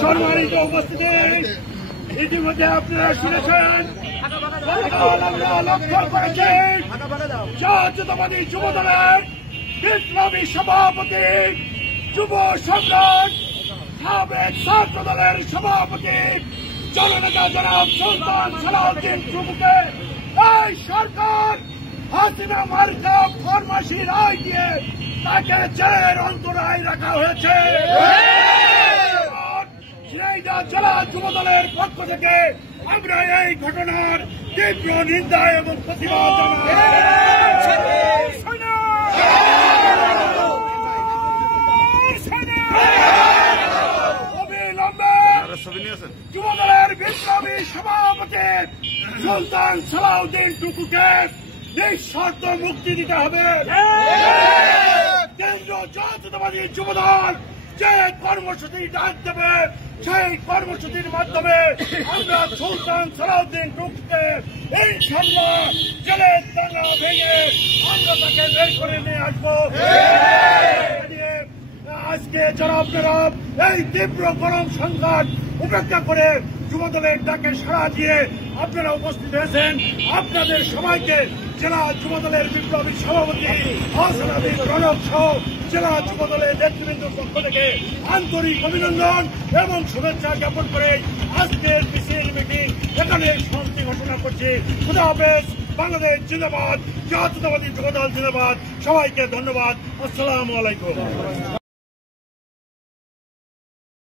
সম্মানিত উপস্থিতি, ইতিমধ্যে আপনারা শুনেছেন আমরা লক্ষ্য করেছি জাতীয়তাবাদী যুব দলের বিপ্লবী সভাপতি, যুব সম্রাট, সাবেক ছাত্র দলের সভাপতি জননেতা জনাব সুলতান সালাউদ্দিন টুকুকে এই সরকার হাসিনা মার্কা ফরমাশি রায় দিয়ে তাকে জেলের অন্তরায় রাখা হয়েছে। জেলা যুব দলের পক্ষ থেকে আমরা এই ঘটনার তীব্র নিন্দা এবং প্রতিবাদ অবিলম্বে যুব দলের বিপ্লবী সভাপতি সুলতান সালাউদ্দিন টুকুকে নিঃশর্ত মুক্তি দিতে হবে। কেন্দ্রীয় জাতীয়তাবাদী যুব দল যে কর্মসূচি ডাক দেবে সেই কর্মসূচির মাধ্যমে আমরা সুলতান সালাউদ্দিন টুকুকে ইনশাআল্লাহ জেলের তালা ভেঙে আমরা তাকে বের করে নিয়ে আসবো। আজকে যারা আপনারা এই তীব্র গরম সংঘাত উপেক্ষা করে যুবদলের ডাকে সাড়া দিয়ে আপনারা উপস্থিত হয়েছেন, আপনাদের সবাইকে জেলা যুবদলের বিপ্লবী সভাপতি হাসান আলী প্রণব সহ জেলা যুবদলের নেতৃবৃন্দের পক্ষ থেকে আন্তরিক অভিনন্দন এবং শুভেচ্ছা জ্ঞাপন করে আজকের মিছিল মিটিং এখানে শান্তি ঘোষণা করছি। খুদা হাফেজ। বাংলাদেশ জিন্দাবাদ, জাতীয়তাবাদী যুবদল জিন্দাবাদ। সবাইকে ধন্যবাদ। আসসালামু আলাইকুম।